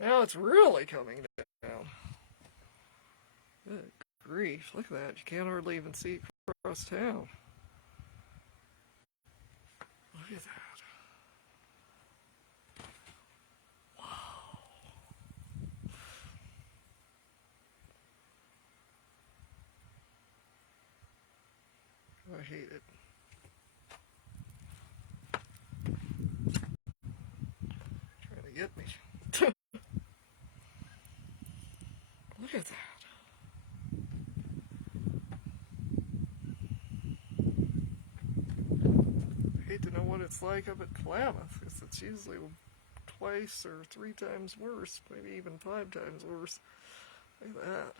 Now it's really coming down. Good grief, look at that. You can't hardly even see across town. Look at that. Wow. I hate it. Trying to get me. Look at that. I hate to know what it's like up at Klamath, because it's usually twice or 3 times worse, maybe even 5 times worse. Look at that.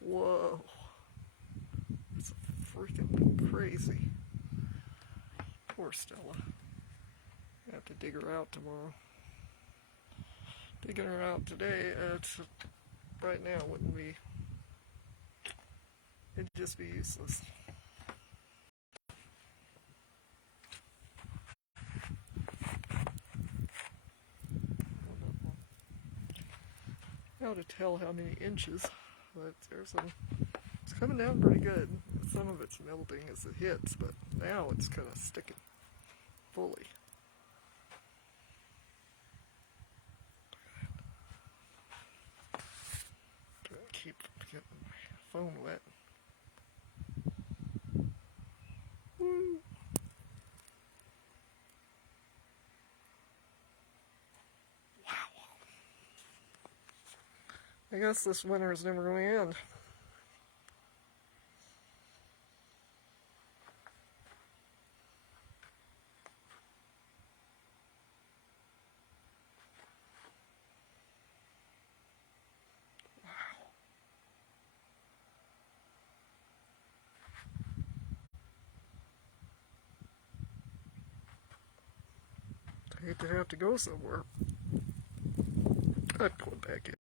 Whoa. It's freaking crazy. Poor Stella. I have to dig her out tomorrow. Digging her out today, right now wouldn't be, it'd just be useless. How to tell how many inches, but there's some, it's coming down pretty good. Some of it's melting as it hits, but now it's kind of sticking fully. Trying to keep getting my phone wet. Woo. Wow. I guess this winter is never going to end. I hate to have to go somewhere. I'd go back in.